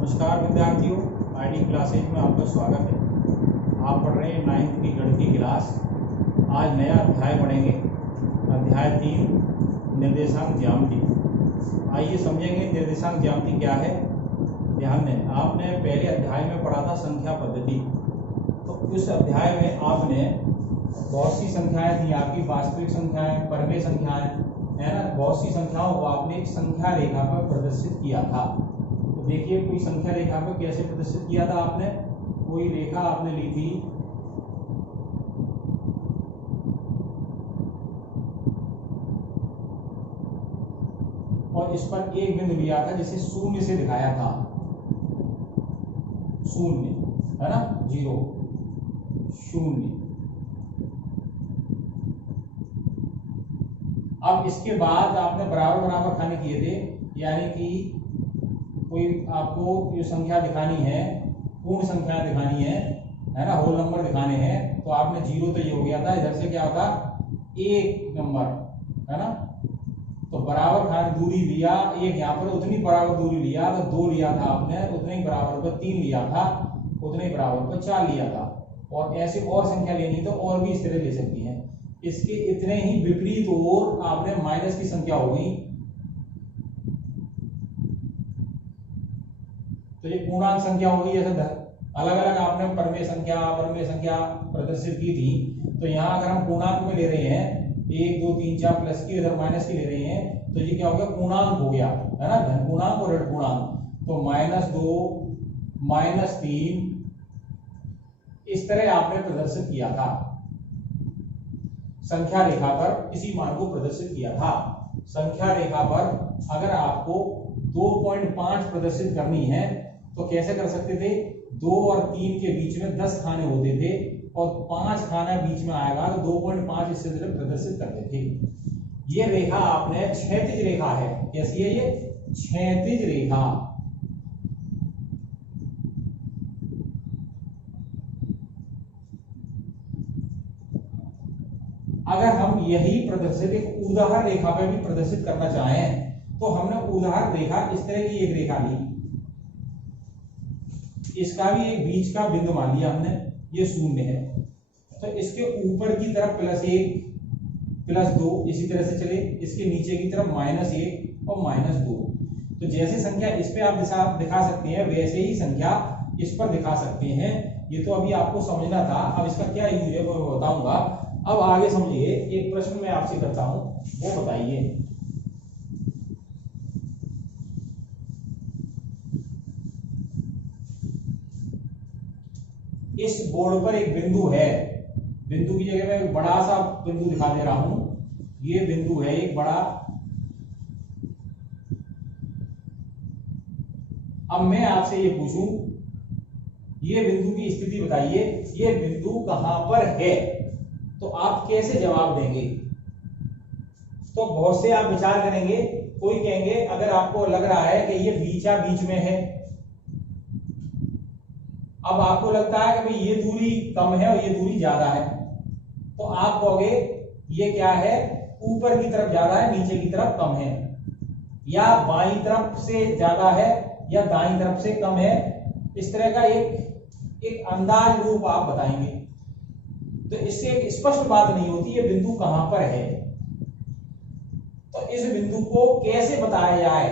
नमस्कार विद्यार्थियों, ID classes में आपका स्वागत है। आप पढ़ रहे हैं 9th की गणित की क्लास। आज नया अध्याय पढ़ेंगे, अध्याय 3 निर्देशांक ज्यामिति। आइए समझेंगे निर्देशांक ज्यामिति क्या है। ध्यान दें, आपने पहले अध्याय में पढ़ा था संख्या पद्धति। तो उस अध्याय में आपने बहुत सी संख्याएं थी, आपकी वास्तविक संख्याएं, परमेय संख्याएं, है ना। बहुत सी संख्याओं को आपने एक संख्या रेखा पर प्रदर्शित किया था। तो देखिए, कोई संख्या रेखा पर कैसे प्रदर्शित किया था आपने। कोई रेखा आपने ली थी, और इस पर एक बिंदु लिया था जिसे शून्य से दिखाया था। शून्य, है ना, 0 शून्य। अब इसके बाद आपने बराबर बराबर खाने किए थे, यानी कि कोई आपको जो संख्या दिखानी है, पूर्ण संख्या दिखानी है ना, होल नंबर दिखाने हैं। तो आपने 0 तो ये हो गया था, इधर से क्या होता, एक नंबर, है ना। तो बराबर खाने दूरी लिया एक, यहाँ पर उतनी बराबर दूरी लिया तो 2 लिया था आपने, उतने ही बराबर पर 3 लिया था, उतने ही बराबर पर 4 लिया था। और ऐसे और संख्या लेनी तो और भी इस तरह ले सकती हैं। इसके इतने ही विपरीत और आपने माइनस की संख्या हो गई, तो ये पूर्णांक संख्या हो गई। जैसे अलग अलग आपने परमेय संख्या प्रदर्शित की थी। तो यहाँ अगर हम पूर्णांक में ले रहे हैं 1 2 3 4 प्लस की, इधर माइनस की ले रहे हैं, तो ये क्या हो गया, पूर्णांक हो गया, है ना, धन पूर्णांक और ऋण पूर्णांक। तो -2 -3 इस तरह आपने प्रदर्शित किया था, संख्या रेखा पर इसी मान को प्रदर्शित किया था। संख्या रेखा पर अगर आपको 2.5 प्रदर्शित करनी है तो कैसे कर सकते थे। 2 और 3 के बीच में 10 खाने होते थे और 5 खाना बीच में आएगा तो 2.5 इससे प्रदर्शित करते थे। ये रेखा आपने क्षैतिज रेखा है। कैसी है ये, क्षैतिज रेखा। अगर हम यही प्रदर्शित एक उदाहरण रेखा पर भी प्रदर्शित करना चाहें तो हमने उदाहरण रेखा, इस तरह की एक रेखा ली, इसका भी एक बीच का बिंदु मान लिया हमने, ये शून्य है। तो इसके ऊपर की तरफ +1 +2 इसी तरह से चले, इसके नीचे की तरफ -1 और -2। तो जैसे संख्या इस पे आप दिखा सकते हैं, वैसे ही संख्या इस पर दिखा सकते हैं। ये तो अभी आपको समझना था। अब इसका क्या यूज है वो बताऊंगा। अब आगे समझिए, एक प्रश्न मैं आपसे करता हूं, वो बताइए। इस बोर्ड पर एक बिंदु है, बिंदु की जगह मैं बड़ा सा बिंदु दिखा दे रहा हूं। ये बिंदु है एक बड़ा। अब मैं आपसे ये पूछूं, ये बिंदु की स्थिति बताइए, ये बिंदु कहां पर है, तो आप कैसे जवाब देंगे। तो बहुत से आप विचार करेंगे। कोई कहेंगे, अगर आपको लग रहा है कि ये बीच में है, अब आपको लगता है कि भाई ये दूरी कम है और ये दूरी ज्यादा है, तो आप कहोगे ये क्या है, ऊपर की तरफ ज्यादा है, नीचे की तरफ कम है, या बाईं तरफ से ज्यादा है या दाईं तरफ से कम है। इस तरह का एक अंदाज रूप आप बताएंगे। तो इससे एक स्पष्ट बात नहीं होती ये बिंदु कहां पर है। तो इस बिंदु को कैसे बताया जाए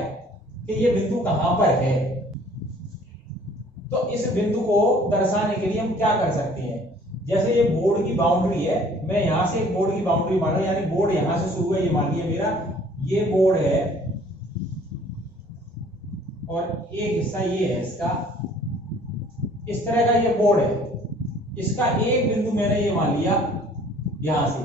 कि ये बिंदु कहां पर है। तो इस बिंदु को दर्शाने के लिए हम क्या कर सकते हैं। जैसे ये बोर्ड की बाउंड्री है, मैं यहां से एक बोर्ड की बाउंड्री मान रहा हूं, यानी बोर्ड यहां से शुरू है, ये मान लिया मेरा ये बोर्ड है और एक हिस्सा ये है इसका, इस तरह का ये बोर्ड है। इसका एक बिंदु मैंने ये मान लिया यहां से।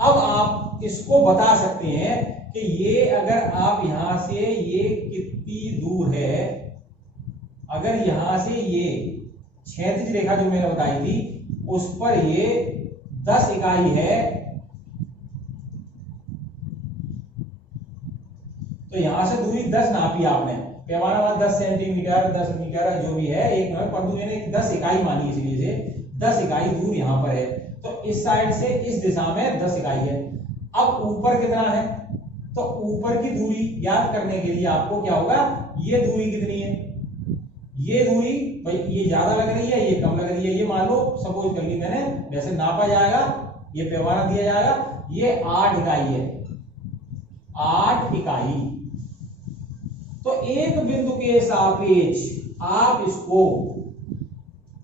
अब आप इसको बता सकते हैं कि ये अगर आप यहां से ये कितनी दूर है। अगर यहां से ये क्षैतिज रेखा जो मैंने बताई थी उस पर ये 10 इकाई है, तो यहां से दूरी 10 नापी आपने, पैमाना 10 सेंटीमीटर 10 मीटर जो भी है, एक नंबर पर मैंने 10 इकाई मानी, इसलिए से 10 इकाई दूर यहां पर है। तो इस साइड से इस दिशा में 10 इकाई है। अब ऊपर कितना है, तो ऊपर की दूरी याद करने के लिए आपको क्या होगा, ये दूरी कितनी है, ये दूरी भाई ये ज्यादा लग रही है, ये कम लग रही है, ये मान लो सपोज कर ली मैंने, वैसे नापा जाएगा, ये पैमाना दिया जाएगा, ये 8 इकाई है, 8 इकाई। तो एक बिंदु के सापेक्ष आप इसको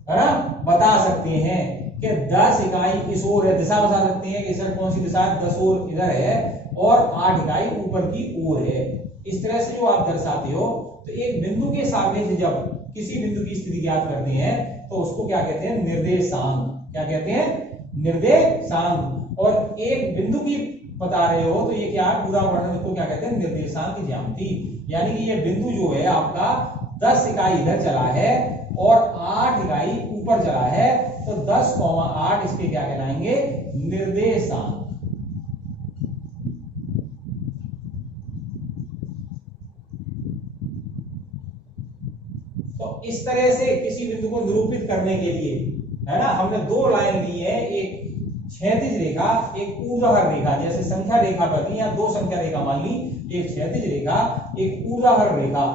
है ना बता सकते हैं कि 10 इकाई इस ओर है, दिशा बता सकते हैं कि सर कौन सी दिशा है, 10 ओर इधर है और 8 इकाई ऊपर की ओर है। इस तरह से जो आप दर्शाते हो, तो एक बिंदु के सापेक्ष जब किसी बिंदु की स्थिति ज्ञात करते हैं तो उसको क्या कहते हैं, निर्देशांक। क्या कहते हैं, निर्देशांक। और एक बिंदु की बता रहे हो तो ये क्या है, पूरा वर्णन को क्या कहते हैं, निर्देशांक की ज्यामिति। यानी कि ये बिंदु जो है आपका 10 इकाई इधर चला है और 8 इकाई ऊपर चला है, तो 10,8 इसके क्या कहलाएंगे, निर्देशांक। तो इस तरह से किसी बिंदु को निरूपित करने के लिए है ना, हमने 2 लाइन ली है, एक क्षैतिज रेखा, एक ऊर्ध्वाधर रेखा। जैसे संख्या रेखा पर या 2 संख्या रेखा मान ली, एक क्षैतिज रेखा, एक ऊर्ध्वाधर रेखा,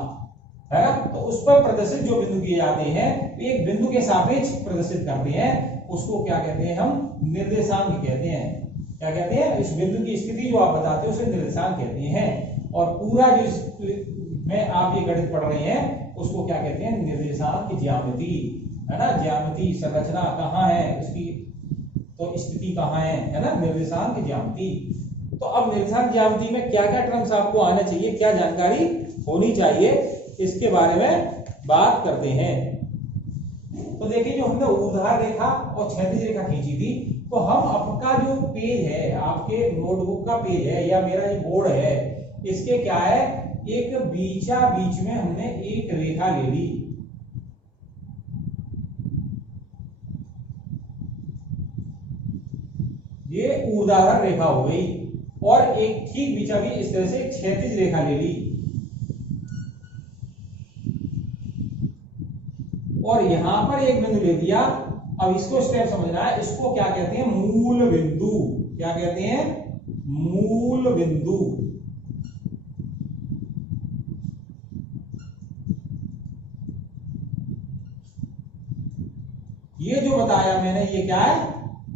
है ना। तो उस पर प्रदर्शित जो बिंदु किए जाते हैं, एक बिंदु के सापेक्ष प्रदर्शित करते हैं, उसको क्या कहते हैं, हम निर्देशांक कहते हैं। क्या कहते हैं, इस बिंदु की स्थिति जो आप बताते हो उसे निर्देशांक कहते हैं। और पूरा जो में आप ये गणित पढ़ रहे हैं उसको क्या कहते हैं, निर्देशांक की ज्यामिति, है ना। ज्यामिति, संरचना कहाँ है उसकी, तो स्थिति कहाँ है ना, निर्देशांक की ज्यामिति। तो अब निर्देशांक ज्यामिति में क्या क्या टर्म्स आपको आना चाहिए, क्या जानकारी होनी चाहिए, इसके बारे में बात करते हैं। तो देखिए, जो हमने ऊर्ध्वाधर रेखा और क्षैतिज रेखा खींची थी, तो हम आपका जो पेज है, आपके नोटबुक का पेज है या मेरा ये बोर्ड है, इसके क्या है, एक बीचा बीच में हमने एक रेखा ले ली। ये ऊर्ध्वाधर रेखा हो गई, और एक ठीक बीचा बीच इस तरह से क्षैतिज रेखा ले ली, और यहां पर एक बिंदु ले दिया। अब इसको स्टेप समझना है, इसको क्या कहते हैं, मूल बिंदु। क्या कहते हैं, मूल बिंदु। ये जो बताया मैंने, ये क्या है,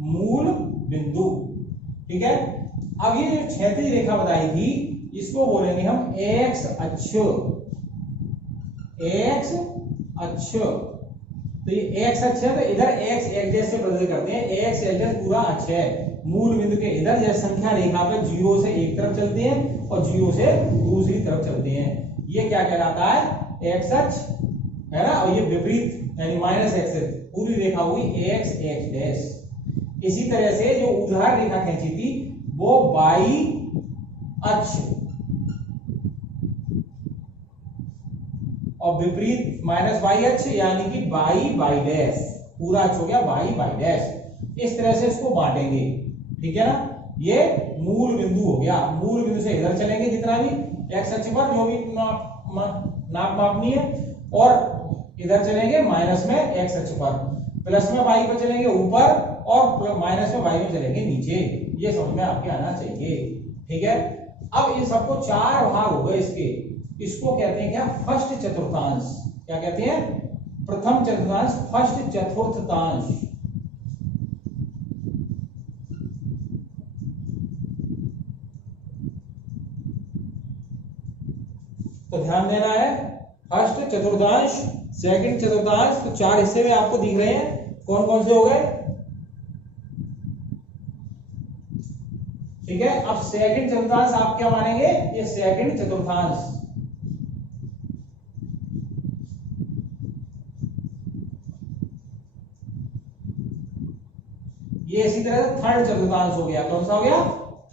मूल बिंदु। ठीक है। अब ये जो क्षैतिज रेखा बताई थी, इसको बोलेंगे हम एक्स अक्ष। एक्स अक्ष, तो ये एक्स अक्ष है, तो इधर एक्स एक्सिस से बदल करते हैं, एक्स एक्सिस पूरा अक्ष है। मूल बिंदु के इधर जैसे संख्या रेखा पे 0 से एक तरफ चलते हैं और 0 से दूसरी तरफ चलते हैं, ये क्या कहलाता है, एक्स अक्ष, है ना। और ये विपरीत यानी माइनस एक्स, पूरी रेखा हुई एक्स एक्स डैश। इसी तरह से जो ऊर्ध्वाधर रेखा खींची थी वो वाई अक्ष, और विपरीत माइनस वाई अक्ष यानी कि वाई वाई डैश, पूरा अक्ष हो गया वाई वाई डैश। इस तरह से इसको बांटेंगे, ठीक है ना। ये मूल बिंदु हो गया। मूल बिंदु से इधर चलेंगे जितना भी एक्स अक्ष पर जो भी नाप मापनी है, और इधर चलेंगे माइनस में एक्स अक्ष पर, प्लस में वाई पर चलेंगे ऊपर, और माइनस में वाई में चलेंगे नीचे। ये समझ में आपके आना चाहिए, ठीक है। अब इन सबको 4 भाग हो गए इसके, इसको कहते हैं क्या, फर्स्ट चतुर्थांश। क्या कहते हैं, प्रथम चतुर्थांश, फर्स्ट चतुर्थांश। तो ध्यान देना है, फर्स्ट चतुर्थांश, सेकंड चतुर्थांश, तो 4 हिस्से में आपको दिख रहे हैं, कौन कौन से हो गए, ठीक है। अब सेकंड चतुर्थांश आप क्या मानेंगे, ये सेकंड चतुर्थांश। ये इसी तरह से थर्ड चतुर्थांश हो गया। कौन सा हो गया,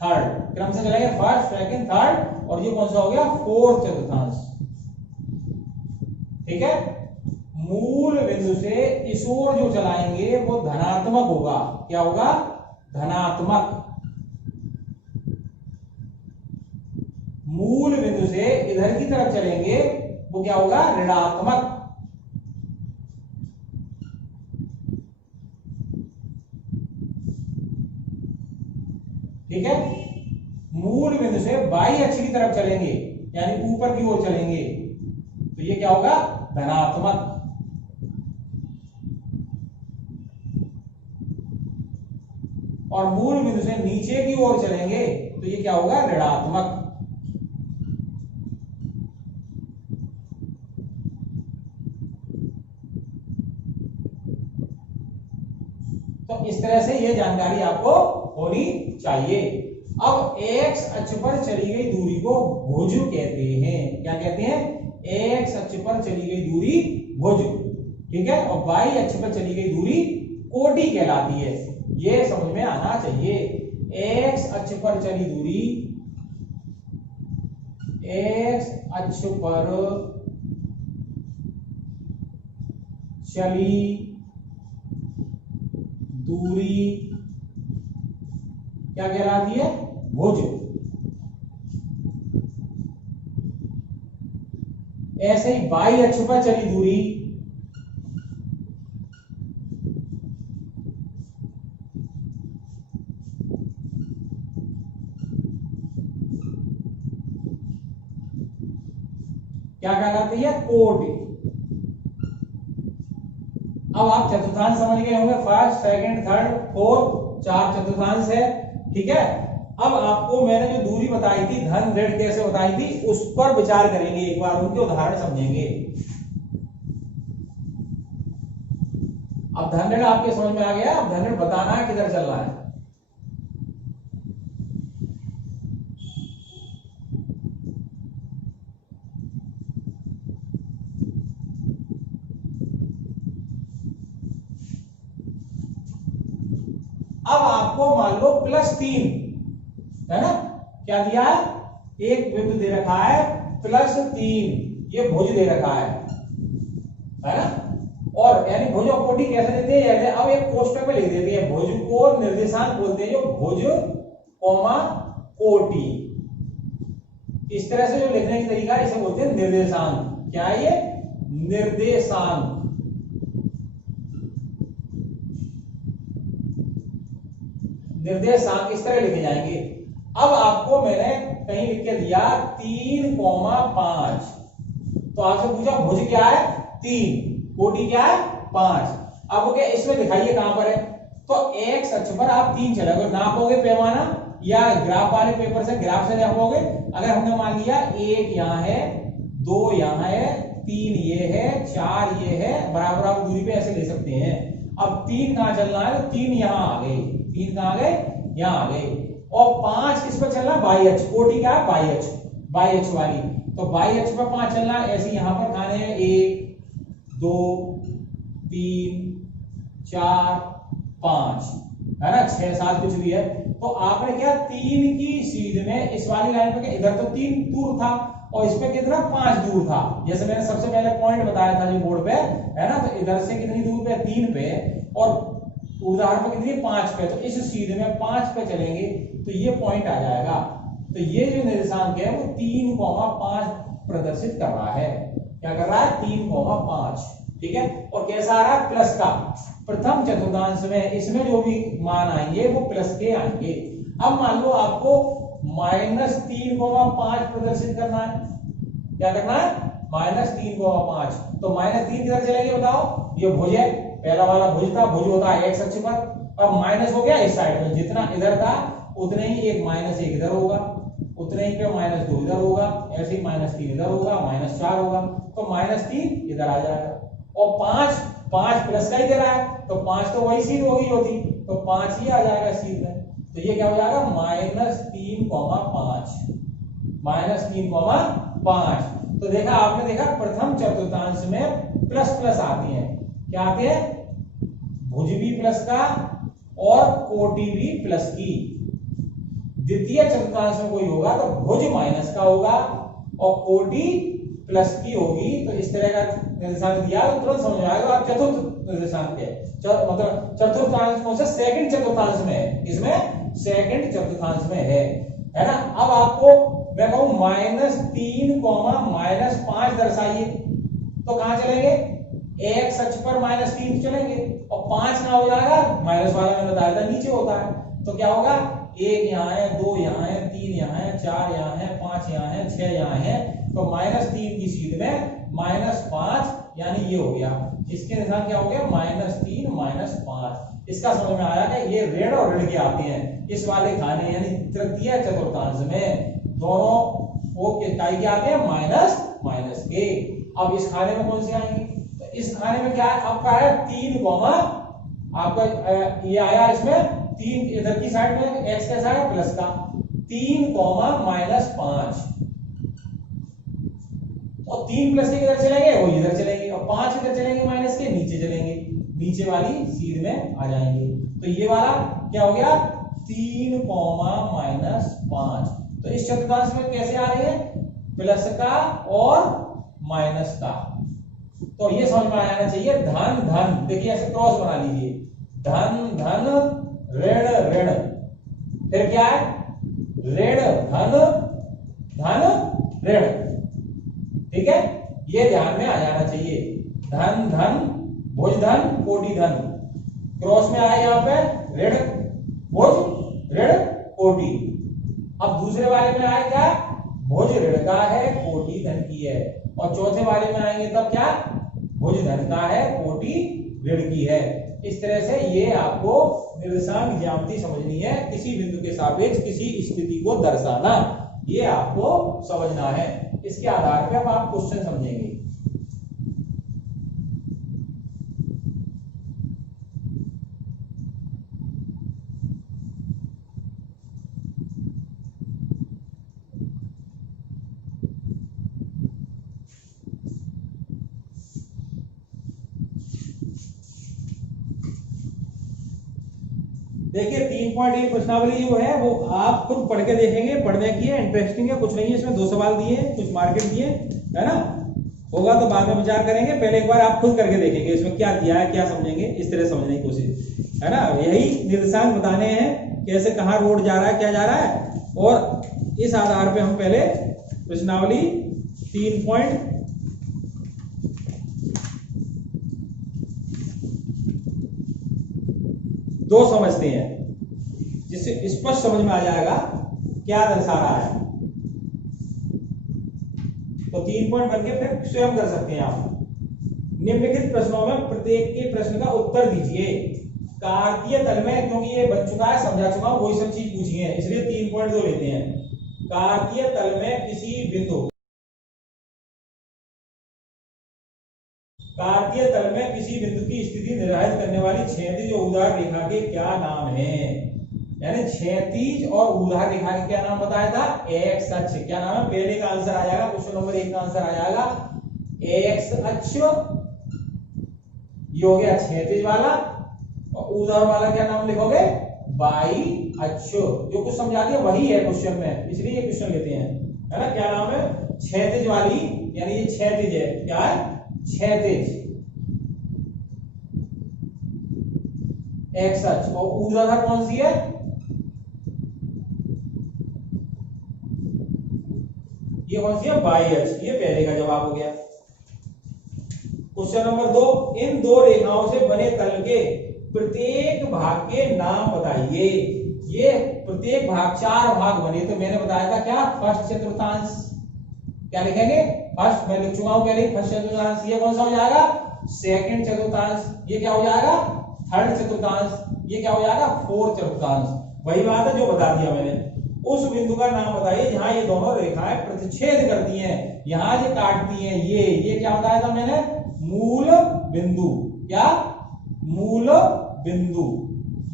थर्ड। क्रम से चलेंगे, फर्स्ट सेकंड थर्ड, और ये कौन सा हो गया, फोर्थ चतुर्थांश, ठीक है। मूल बिंदु से इस ओर जो चलाएंगे वो धनात्मक होगा। क्या होगा, धनात्मक। मूल बिंदु से इधर की तरफ चलेंगे वो क्या होगा, ऋणात्मक। ठीक है। मूल बिंदु से वाई अक्ष की तरफ चलेंगे यानी ऊपर की ओर चलेंगे तो ये क्या होगा, धनात्मक। और मूल बिंदु से नीचे की ओर चलेंगे तो ये क्या होगा, ऋणात्मक। तो इस तरह से ये जानकारी आपको होनी चाहिए। अब एक्स अक्ष पर चली गई दूरी को भुज कहते हैं। क्या कहते हैं? एक्स अक्ष पर चली गई दूरी भुज, ठीक है। और वाई अक्ष पर चली गई दूरी कोटि कहलाती है। ये समझ में आना चाहिए। एक्स अक्ष पर चली दूरी, एक्स अक्ष पर चली दूरी क्या कहलाती है? भुज। ऐसे ही वाई अक्ष पर चली दूरी क्या कहलाती है? कोटि। अब आप चतुर्थांश समझ गए होंगे, फर्स्ट, सेकंड, थर्ड, फोर्थ, 4 चतुर्थांश है, ठीक है। अब आपको मैंने जो दूरी बताई थी, धन ऋण कैसे बताई थी, उस पर विचार करेंगे एक बार, उनके उदाहरण समझेंगे। अब धन ऋण आपके समझ में आ गया। अब धन ऋण बताना है किधर चलना है। अब आपको मान लो +3 है ना, क्या दिया है? एक बिंदु दे रखा है +3, ये भुज दे रखा है ना। और यानी भुज और कोटि कैसे देते हैं? अब एक कोष्टक में लिख देते हैं, भुज को निर्देशांक बोलते हैं, जो भुज कॉमा कोटि। इस तरह से जो लिखने की तरीका है इसे बोलते हैं निर्देशांक। क्या है ये? निर्देशांक। निर्देशांक इस तरह लिखे जाएंगे। अब आपको मैंने कहीं लिख के दिया 3,5, तो आपसे पूछा भुज क्या है? 3, कोटि क्या है? 5। अब वो क्या इसमें दिखाइए कहां पर है। तो एक्स अक्ष पर आप 3 चलोगे, नापोगे पैमाना या ग्राफ वाले पेपर से, ग्राफ से नापोगे। अगर हमने मान लिया 1 यहां है, 2 यहां है, 3 ये है, 4 ये है, बराबर आप दूरी पे ऐसे ले सकते हैं। अब 3 कहां चलना है? तो 3 यहां आ गए, 3 कहां आ गए? यहां आ गए। और 5 किस पर चलना? बाई अक्ष। कोटि क्या है? बाई अक्ष, बाई अक्ष वाली। तो बाई अक्ष पर 5 चलना है। ऐसे यहां पर खाने हैं 1 2 3 4 5 है ना, 6 7 कुछ भी है। तो आपने क्या 3 की सीध में इस वाली लाइन पे, इधर तो 3 दूर था और इस पे कितना 5 दूर था। जैसे मैंने सबसे पहले पॉइंट बताया था जो बोर्ड पे है ना, तो इधर से कितनी दूर पे? 3 पे, और उदाहरण पे कितनी? 5 पे। तो इस सीध में 5 पे चलेंगे तो ये पॉइंट आ जाएगा। तो ये जो निर्देशांक है वो 3,5 प्रदर्शित कर रहा है। क्या कर रहा है? 3,5, ठीक है। और कैसा आ रहा है? प्लस का। प्रथम चतुर्थांश में इसमें जो भी मान आएंगे वो प्लस के आएंगे। अब मान लो आपको -3,5 प्रदर्शित करना है। क्या करना है? -3,5। तो -3 किधर चलेंगे बताओ? ये भुज है, पहला वाला भुज था, भुज होता है एक्स अक्ष पर। अब माइनस हो गया इस साइड में, जितना इधर था उतने ही एक -1 इधर होगा, उतने ही पे -2 इधर होगा, ऐसे ही -3 इधर होगा, -4 होगा। तो -3 इधर आ जाएगा। और 5 प्लस का ही दे रहा है, तो 5 तो वही सीध होगी होती, तो 5 ही आ जाएगा सीध में। तो ये क्या हो जाएगा? -3,5। तो देखा आपने, देखा प्रथम चतुर्थांश में प्लस प्लस आती हैं। क्या आते हैं? भुज भी प्लस का और कोटि भी प्लस की। द्वितीय चतुर्थांश में कोई होगा तो भुज माइनस का होगा और कोटि प्लस की होगी। तो इस तरह का निर्देशांक दिया तो तुरंत समझ में आएगा। आप चतुर्थ निर्देशांक है, मतलब चतुर्थांश कौन सा? सेकंड चतुर्थांश में है। इसमें सेकंड चतुर्थांश में है ना। अब आपको मैं कहूं -3, -5 दर्शाइए, तो कहां चलेंगे? एक्स अक्ष पर -3 चलेंगे और 5 कहां हो जाएगा? माइनस वाला मैंने बताया था नीचे होता है। तो क्या होगा? 1 यहाँ है, 2 यहाँ है, 3 यहाँ है, 4 यहाँ है, 5 यहाँ है, 6 यहाँ है। तो -3 की सीध में -5 यानी ये हो गया, इसके निशान क्या हो गया -3 -5। इसका समझ में आया कि ये ऋण और ऋण के आते हैं इस वाले खाने यानी तृतीय चतुर्थांश में दोनों वो क्या आते हैं माइनस के। अब इस खाने में कौन से आएंगे, तो इस खाने में क्या है आपका है 3 कॉमा आपका ये आया इसमें 3 इधर की साइड में x कैसा है प्लस का 3 कॉमा -5 और 3 प्लस के किधर चलेंगे वो इधर चलेंगे और 5 इधर चलेंगे माइनस के नीचे चलेंगे, नीचे वाली सीध में आ जाएंगे। तो ये वाला क्या हो गया 3 कॉमा -5। तो इस चतुर्थांश में कैसे आ रहे हैं प्लस का और माइनस का। तो ये समझ में आना चाहिए धन धन, देखिए ऐसे क्रॉस बना लीजिए धन धन ऋण ऋण, फिर क्या है ऋण धन धन ऋण, ठीक है ये ध्यान में आ जाना चाहिए। धन धन भुज धन कोटि धन, क्रॉस में आया यहाँ पे ऋण भुज ऋण कोटि। अब दूसरे वाले में आया क्या भुज ऋण का है कोटि धन की है, और चौथे वाले में आएंगे तब क्या भुज धन का है कोटि ऋण की है। इस तरह से ये आपको निर्देशांक ज्यामिति समझनी है, किसी बिंदु के सापेक्ष किसी स्थिति को दर्शाना, ये आपको समझना है। इसके आधार पर अब आप क्वेश्चन समझेंगे। देखिए 3.1 प्रश्नावली जो है वो आप खुद पढ़ के देखेंगे, पढ़ने की है, इंटरेस्टिंग है, कुछ नहीं है इसमें, 2 सवाल दिए हैं, कुछ मार्केट दिए है ना, होगा तो बाद में विचार करेंगे, पहले एक बार आप खुद करके देखेंगे इसमें क्या दिया है, क्या समझेंगे, इस तरह समझने की कोशिश है ना। यही निर्देशांक बताने हैं कैसे कहाँ रोड जा रहा है क्या जा रहा है, और इस आधार पर हम पहले प्रश्नावली 3.2 समझते हैं, जिससे स्पष्ट समझ में आ जाएगा क्या दर्शा रहा है। तो 3.1 के फिर स्वयं कर सकते हैं आप। निम्नलिखित प्रश्नों में प्रत्येक के प्रश्न का उत्तर दीजिए। कार्तीय तल में, क्योंकि ये बन चुका है समझा चुका हूं, वही सब चीज पूछी है इसलिए 3.2 लेते हैं। कार्तीय तल में किसी बिंदु, कार्तीय तल में किसी बिंदु की स्थिति निर्धारित करने वाली क्षैतिज और उदार रेखा के क्या नाम है, यानी क्षैतिज और उदार रेखा के क्या नाम बताया था एक्स अक्ष। क्या नाम है, पहले का आंसर आ जाएगा, क्वेश्चन नंबर 1 का आंसर आ जाएगा एक्स अक्ष, ये हो गया क्षैतिज वाला, और उदार वाला क्या नाम लिखोगे वाई अक्ष। जो कुछ समझा दिया वही है क्वेश्चन में, इसलिए ये क्वेश्चन लेते हैं है ना। क्या नाम है क्षैतिज वाली, यानी ये क्षैतिज है, क्या है क्षैतिज एक्स अक्ष, और ऊर्ध्वाधर कौन सी है ये कौन सी है वाई अक्ष। ये पहले का जवाब हो गया। क्वेश्चन नंबर 2, इन 2 रेखाओं से बने तल के प्रत्येक भाग के नाम बताइए। ये प्रत्येक भाग 4 भाग बने, तो मैंने बताया था क्या फर्स्ट चतुर्थांश, क्या लिखेंगे फर्स्ट, मैं लिख चुका हूं पहले फर्स्ट चतुर्थांश। ये कौन सा हो जाएगा सेकंड चतुर्थांश, ये क्या हो जाएगा थर्ड चतुर्थांश, ये क्या हो जाएगा फोर्थ चतुर्थांश। वही बात है जो बता दिया मैंने। उस बिंदु का नाम बताइए जहां ये दोनों रेखाएं प्रतिच्छेद करती हैं, यहां से काटती हैं। ये क्या बताया था मैंने मूल बिंदु, क्या मूल बिंदु।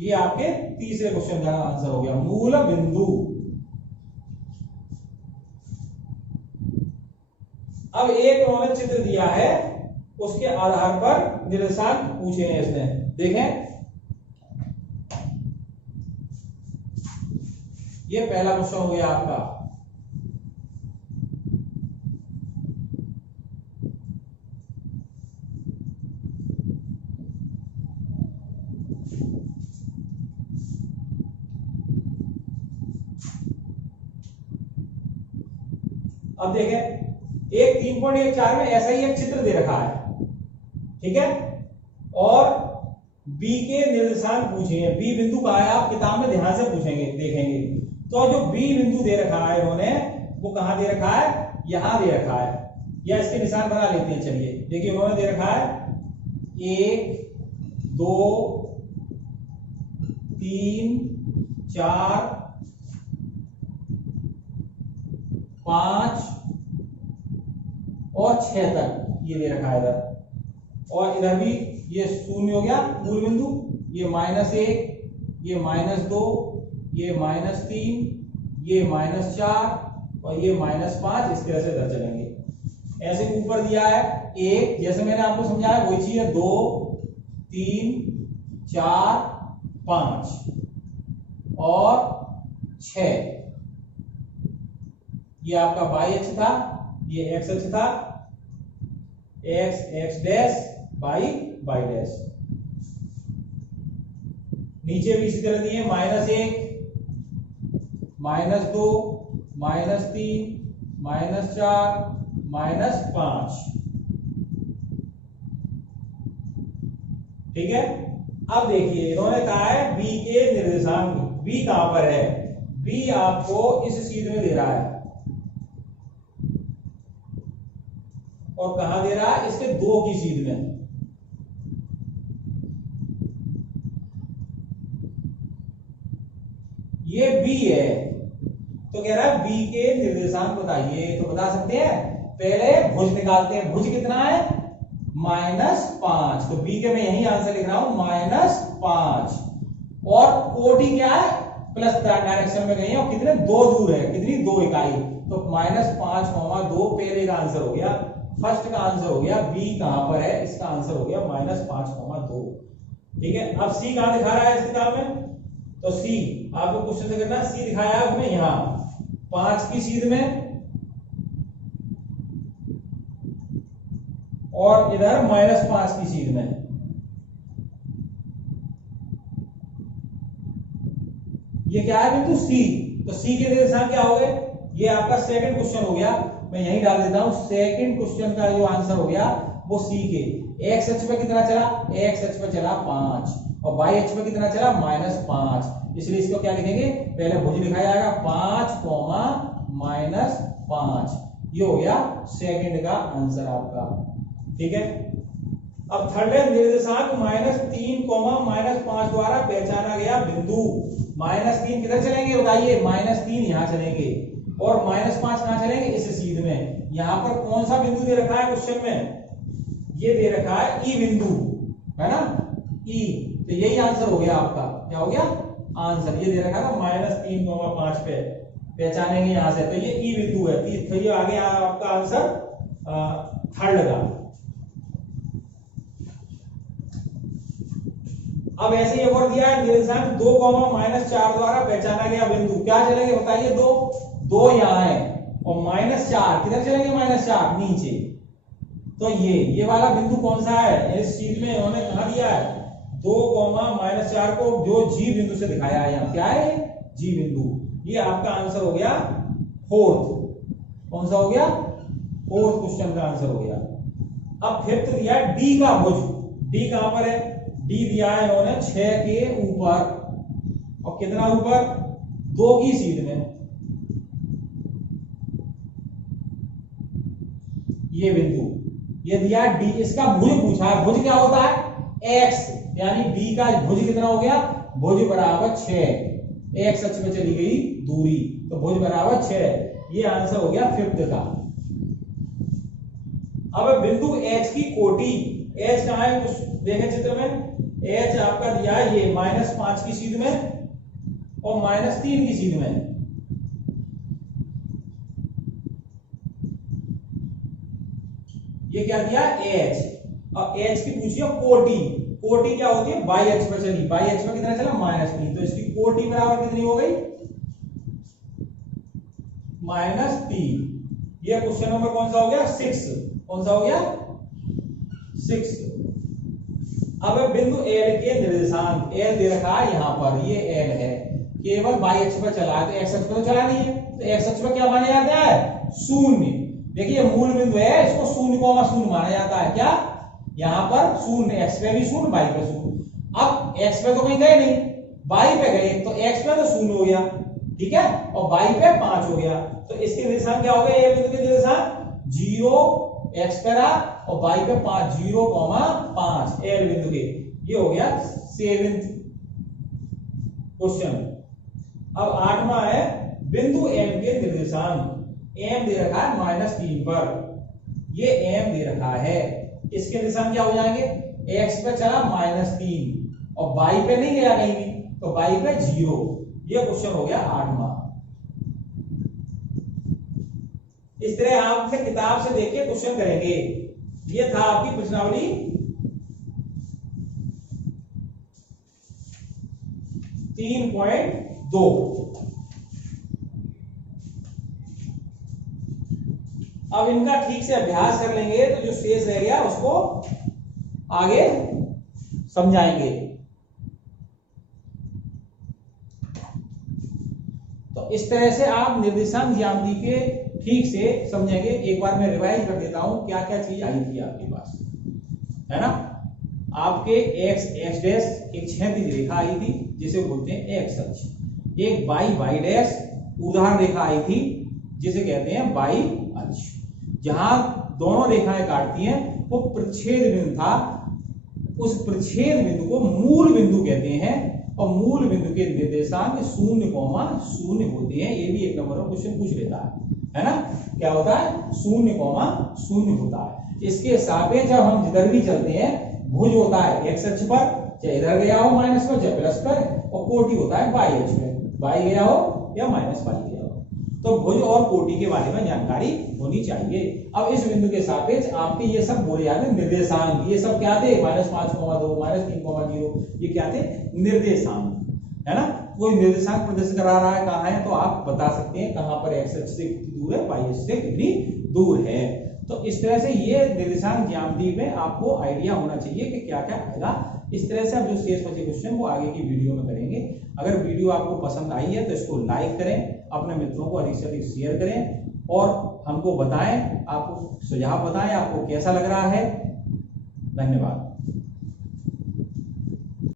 ये आपके तीसरे क्वेश्चन का आंसर हो गया मूल बिंदु। अब एक उन्होंने चित्र दिया है, उसके आधार पर निर्देशांक पूछे हैं इसने, देखें ये पहला क्वेश्चन हो गया आपका। अब देखें एक 3.14 में ऐसा ही एक चित्र दे रखा है, ठीक है, और बी के निर्देशांक पूछे हैं। बी बिंदु कहा है, आप किताब में ध्यान से पूछेंगे देखेंगे। तो जो बी बिंदु दे रखा है इन्होंने, वो कहां दे रखा है, यहां दे रखा है। या इसके निशान बना लेते हैं। चलिए देखिए उन्होंने दे रखा है 1 2 3 4 5 और 6 तक ये दे रखा है इधर, और इधर भी ये शून्य हो गया मूल बिंदु, ये -1, ये -2, ये -3, ये -4 और ये -5। इस तरह से इधर चलेंगे। ऐसे ऊपर दिया है 1, जैसे मैंने आपको समझाया वही चीज है, 2 3 4 5 और 6। ये आपका y अक्ष था, ये x अक्ष था, x डैश y डैश। नीचे भी इसी तरह दिए -1 -2 -3 -4 -5। ठीक है। अब देखिए इन्होंने कहा है b के निर्देशांक, b कहां पर है, b आपको इस सीध में दे रहा है और कहां दे रहा है, इसके 2 की सीध में। ये b है, तो कह रहा है b के निर्देशांक बताइए। तो बता सकते हैं, पहले भुज निकालते हैं। भुज कितना है, -5। तो b के मैं यही आंसर लिख रहा हूं -5। और कोटि क्या है, प्लस डायरेक्शन में गई है और कितने 2 दूर है, कितनी 2 इकाई। तो -5,2 पहले का आंसर हो गया, फर्स्ट का आंसर हो गया। b कहां पर है, इसका आंसर हो गया -5,2। ठीक है। अब c कहां दिखा रहा है इस किताब में, तो c आपको क्वेश्चन से करना, c दिखाया है उसमें यहां 5 की सीध में और इधर -5 की सीध में। ये क्या है बिंदु c, तो c के निर्देशांक क्या हो गए, ये आपका सेकंड क्वेश्चन हो गया। मैं यही डाल देता हूं, सेकंड क्वेश्चन का जो आंसर हो गया वो c के। x अक्ष पे कितना चला, x अक्ष पे चला 5 और y अक्ष पे कितना चला -5। इसलिए इसको क्या लिखेंगे, पहले भुज लिखा जाएगा 5, -5। ये हो गया सेकंड का आंसर आपका। ठीक है। अब थर्ड है, निर्देशांक -3, -5 द्वारा पहचाना गया बिंदु। -3 किधर चलेंगे बताइए, -3 यहां चलेंगे और -5 कहां चलेंगे, इस सीध में। यहां पर कौन सा बिंदु दे रखा है क्वेश्चन में, ये दे रखा है ई बिंदु, है ना, ई। तो यही आंसर हो गया आपका, क्या हो गया आंसर, ये दे रखा था -3, 5 पे पहचानेंगे यहां से, तो ये ई बिंदु है। तो ये आ गया आपका आंसर थर्ड का। अब ऐसे ही एक और दिया है, निर्देशांक 2, -4 द्वारा पहचाना गया बिंदु। क्या चलेंगे बताइए, 2 यहां है और -4 किधर चलेंगे, -4 नीचे। तो ये वाला बिंदु कौन सा है, इस चीज में इन्होंने कहा दिया है 2, -4 को जो जी बिंदु से दिखाया है यहाँ, क्या है जी बिंदु। ये आपका आंसर हो गया फोर्थ। कौन सा हो गया, फोर्थ क्वेश्चन का आंसर हो गया। अब फिफ्थ दिया डी का भुज। डी कहां पर है, डी दिया है इन्होंने 6 के ऊपर और कितना ऊपर, 2 की सीध में। ये बिंदु ये दिया डी, इसका भुज पूछा है। भुज क्या होता है, x, यानी डी का भुज कितना हो गया, भुज बराबर 6, x अक्ष पे चली गई दूरी, तो भुज बराबर 6। ये आंसर हो गया फिफ्थ का। अब बिंदु h की कोटि, h कहां है कुछ देखें चित्र में, h आपका दिया है ये -5 की सीध में और -3 की सीध में। ये क्या दिया h, और h की पूछिए कोटि। कोटि क्या होती है, y अक्ष पर चली, y अक्ष पर कितना चला -3, तो इसकी कोटि बराबर कितनी हो गई, -3। ये क्वेश्चन नंबर कौन सा हो गया, 6। कौन सा हो गया, 6। अब बिंदु L के निर्देशांक, L दे रखा है यहां पर, ये L है, केवल y अक्ष पर चला है, तो x अक्ष पर तो चला नहीं है, तो x अक्ष पर क्या माना जाता है, 0। देखिए मूल बिंदु है, इसको 0,0 माना जाता है। क्या, यहां पर 0, x पे भी 0, y पे 0। अब x पे तो कहीं गए नहीं, y पे गए, तो x पे तो 0 हो गया, ठीक है, और y पे 5 हो गया। तो इसके निर्देशांक क्या हो गए, ये बिंदु के निर्देशांक 0, x पे रहा और y पे 5 0,5 L बिंदु के। ये हो गया 7th क्वेश्चन। अब 8वां है बिंदु M के निर्देशांक। M दे रखा है -3 पर, ये M दे रखा है, इसके निर्देशांक क्या हो जाएंगे? x पे चला -3 और y पे नहीं गया कहीं भी, तो y पे 0। ये क्वेश्चन हो गया 8वां। इस तरह आप अपने किताब से देख के क्वेश्चन करेंगे। ये था आपकी प्रश्नावली 3.2। अब इनका ठीक से अभ्यास कर लेंगे तो जो शेष रह गया उसको आगे समझाएंगे। तो इस तरह से आप निर्देशांक ज्यामिति के ठीक से समझेंगे। एक बार मैं रिवाइज कर देता हूं क्या क्या चीज आई थी आपके पास, है ना। आपके x डैश एक क्षैतिज रेखा आई थी जिसे बोलते हैं x अक्ष। एक y डैश उदाहरण रेखा आई थी जिसे कहते हैं y अक्ष। जहां दोनों रेखाएं काटती हैं वो प्रच्छेद बिंदु था, उस प्रच्छेद बिंदु को मूल बिंदु कहते हैं और मूल बिंदु के निर्देशांक 0,0 होते हैं। ये भी एक नंबर का क्वेश्चन पूछ लेता है ना। क्या होता है? 0,0 होता है। इसके सापेक्ष जब हम जिधर भी चलते हैं भुज होता है x अक्ष पर, चाहे इधर गया हो माइनस पर, चाहे प्लस पर, और कोटि होता है y अक्ष पर, y गया हो या माइनस y गया हो। तो भुज और कोटि के बारे में जानकारी होनी चाहिए। अब इस बिंदु के सापेक्ष आपके ये सब बोले जाते हैं निर्देशांक। ये सब क्या थे? -5,2 -3,0 ये क्या थे? निर्देशांक, है ना। कोई निर्देशांक प्रदर्शित करा रहा है कहाँ है तो आप बता सकते हैं कहां पर x अक्ष से कितनी दूर है, y अक्ष से कितनी दूर है। तो इस तरह से ये निर्देशांक ज्यामिति में आपको आइडिया होना चाहिए कि क्या क्या आएगा। इस तरह से हम जो शेष बचे क्वेश्चन वो आगे की वीडियो में करेंगे। अगर वीडियो आपको पसंद आई है तो इसको लाइक करें, अपने मित्रों को अधिक से अधिक शेयर करें और हमको बताएं, आपको सुझाव बताएं आपको कैसा लग रहा है। धन्यवाद।